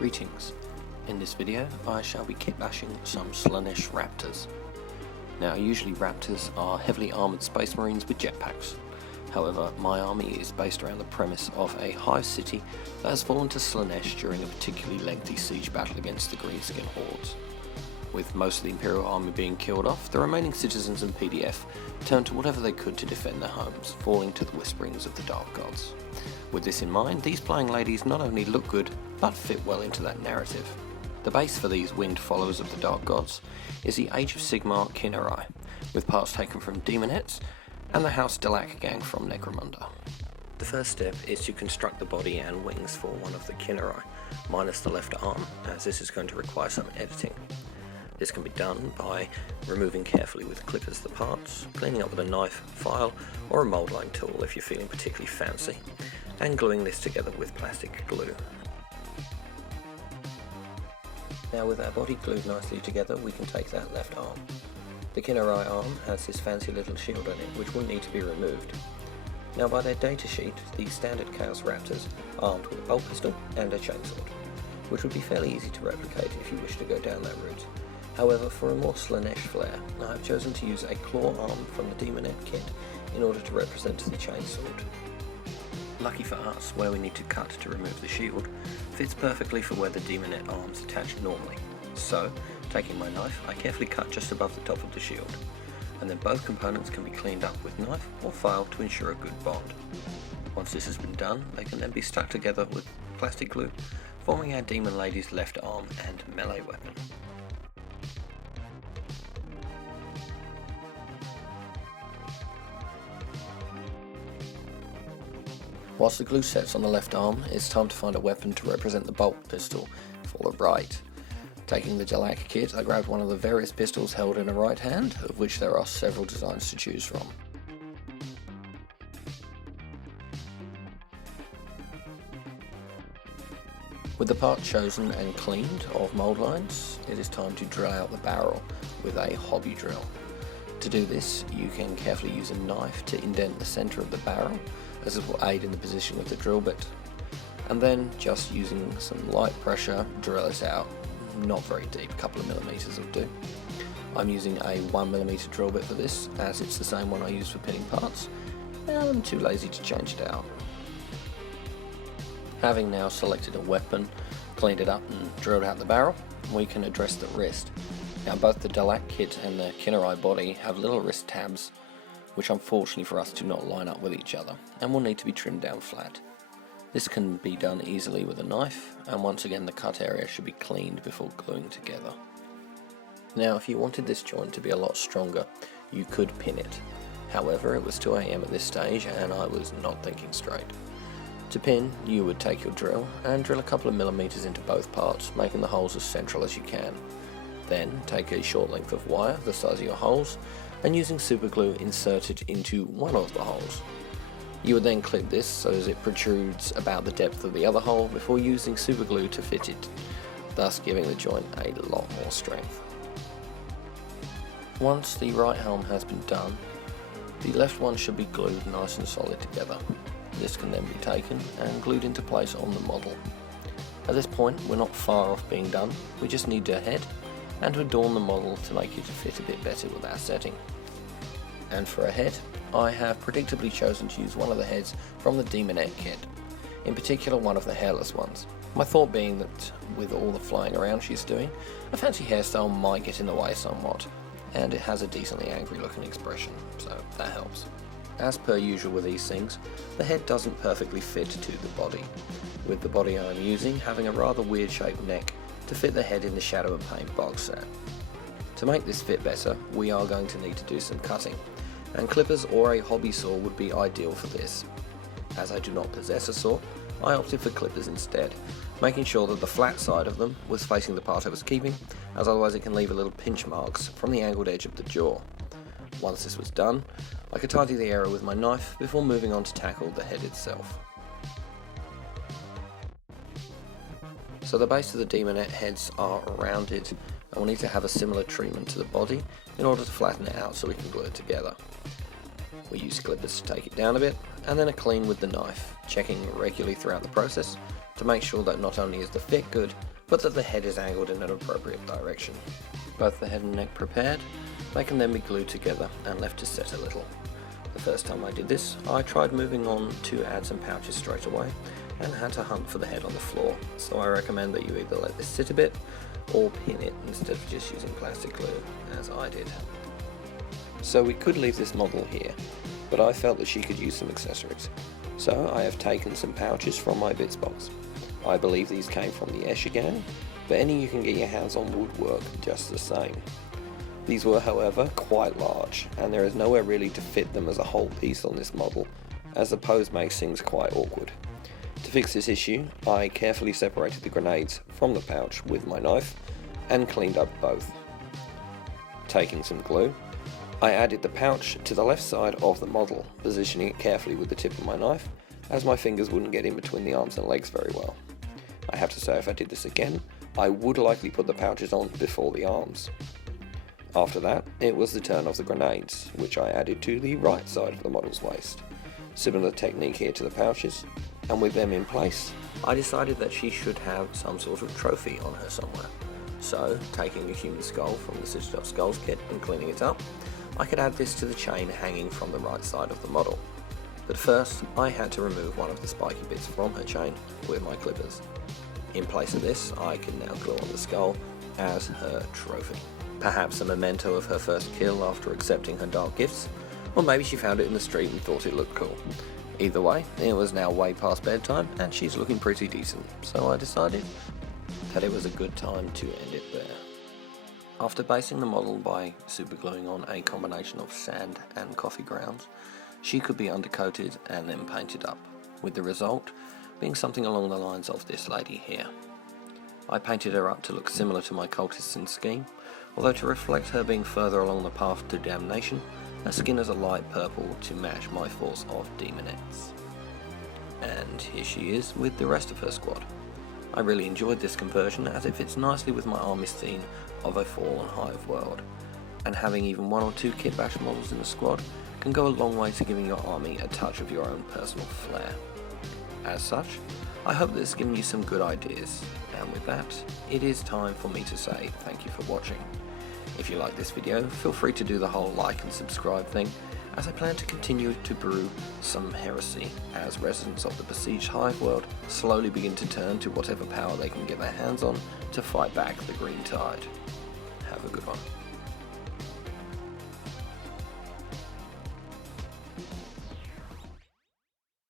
Greetings. In this video I shall be kit bashing some Slaanesh Raptors. Now usually Raptors are heavily armoured space marines with jetpacks. However, my army is based around the premise of a hive city that has fallen to Slaanesh during a particularly lengthy siege battle against the Greenskin hordes. With most of the Imperial army being killed off, the remaining citizens and PDF turned to whatever they could to defend their homes, falling to the whisperings of the Dark Gods. With this in mind, these flying ladies not only look good, but fit well into that narrative. The base for these winged followers of the Dark Gods is the Age of Sigmar Kynarei, with parts taken from Daemonettes and the House Delaque gang from Necromunda. The first step is to construct the body and wings for one of the Kynarei, minus the left arm, as this is going to require some editing. This can be done by removing carefully with clippers the parts, cleaning up with a knife, file, or a mould line tool if you're feeling particularly fancy, and gluing this together with plastic glue. Now with our body glued nicely together, we can take that left arm. The Kynarei arm has this fancy little shield on it which will need to be removed. Now by their datasheet, these standard Chaos Raptors are armed with a bolt pistol and a chainsword, which would be fairly easy to replicate if you wish to go down that route. However, for a more Slaanesh flair, I have chosen to use a claw arm from the Daemonette kit in order to represent the chainsword. Lucky for us, where we need to cut to remove the shield fits perfectly for where the Daemonette arms attach normally. So, taking my knife, I carefully cut just above the top of the shield, and then both components can be cleaned up with knife or file to ensure a good bond. Once this has been done, they can then be stuck together with plastic glue, forming our Demon Lady's left arm and melee weapon. Whilst the glue sets on the left arm, it's time to find a weapon to represent the bolt pistol for the right. Taking the Delaque kit, I grabbed one of the various pistols held in a right hand, of which there are several designs to choose from. With the part chosen and cleaned of mould lines, it is time to drill out the barrel with a hobby drill. To do this, you can carefully use a knife to indent the centre of the barrel, as it will aid in the position of the drill bit, and then just using some light pressure drill it out, not very deep, a couple of millimetres will do. I'm using a 1mm drill bit for this, as it's the same one I use for pinning parts, and I'm too lazy to change it out. Having now selected a weapon, cleaned it up and drilled out the barrel, we can address the wrist. Now both the Delaque kit and the Kynarei body have little wrist tabs, which unfortunately for us do not line up with each other and will need to be trimmed down flat. This can be done easily with a knife, and once again the cut area should be cleaned before gluing together. Now if you wanted this joint to be a lot stronger, you could pin it. However, it was 2 AM at this stage and I was not thinking straight. To pin, you would take your drill and drill a couple of millimetres into both parts, making the holes as central as you can. Then take a short length of wire the size of your holes, and using super glue insert it into one of the holes. You would then clip this so as it protrudes about the depth of the other hole before using super glue to fit it, thus giving the joint a lot more strength. Once the right helm has been done, the left one should be glued nice and solid together. This can then be taken and glued into place on the model. At this point we're not far off being done, we just need a head and to adorn the model to make it fit a bit better with our setting. And for a head, I have predictably chosen to use one of the heads from the Daemonette kit, in particular one of the hairless ones. My thought being that with all the flying around she's doing, a fancy hairstyle might get in the way somewhat, and it has a decently angry looking expression, so that helps. As per usual with these things, the head doesn't perfectly fit to the body, with the body I'm using having a rather weird shaped neck to fit the head in the Shadow and Pain box set. To make this fit better, we are going to need to do some cutting, and clippers or a hobby saw would be ideal for this. As I do not possess a saw, I opted for clippers instead, making sure that the flat side of them was facing the part I was keeping, as otherwise it can leave a little pinch marks from the angled edge of the jaw. Once this was done, I could tidy the area with my knife before moving on to tackle the head itself. So the base of the Daemonette heads are rounded, and we'll need to have a similar treatment to the body in order to flatten it out so we can glue it together. We use clippers to take it down a bit, and then a clean with the knife, checking regularly throughout the process to make sure that not only is the fit good, but that the head is angled in an appropriate direction. Both the head and neck prepared, they can then be glued together and left to set a little. The first time I did this, I tried moving on to add some pouches straight away and had to hunt for the head on the floor, so I recommend that you either let this sit a bit or pin it instead of just using plastic glue, as I did. So we could leave this model here, but I felt that she could use some accessories. So I have taken some pouches from my bits box. I believe these came from the Escher gang, but any you can get your hands on would work just the same. These were, however, quite large, and there is nowhere really to fit them as a whole piece on this model, as the pose makes things quite awkward. To fix this issue, I carefully separated the grenades from the pouch with my knife and cleaned up both. Taking some glue, I added the pouch to the left side of the model, positioning it carefully with the tip of my knife, as my fingers wouldn't get in between the arms and legs very well. I have to say, if I did this again, I would likely put the pouches on before the arms. After that, it was the turn of the grenades, which I added to the right side of the model's waist. Similar technique here to the pouches, and with them in place, I decided that she should have some sort of trophy on her somewhere. So, taking a human skull from the Stitched Up Skulls kit and cleaning it up, I could add this to the chain hanging from the right side of the model. But first, I had to remove one of the spiky bits from her chain with my clippers. In place of this, I can now glue on the skull as her trophy. Perhaps a memento of her first kill after accepting her dark gifts, or maybe she found it in the street and thought it looked cool. Either way, it was now way past bedtime and she's looking pretty decent, so I decided that it was a good time to end it there. After basing the model by supergluing on a combination of sand and coffee grounds, she could be undercoated and then painted up, with the result being something along the lines of this lady here. I painted her up to look similar to my cultists in Scheme, although to reflect her being further along the path to damnation, her skin is a light purple to match my force of demonettes. And here she is with the rest of her squad. I really enjoyed this conversion as it fits nicely with my army's theme of a fallen hive world, and having even one or two kitbash models in the squad can go a long way to giving your army a touch of your own personal flair. As such, I hope this has given you some good ideas, and with that, it is time for me to say thank you for watching. If you like this video, feel free to do the whole like and subscribe thing, as I plan to continue to brew some heresy as residents of the besieged hive world slowly begin to turn to whatever power they can get their hands on to fight back the green tide. Have a good one.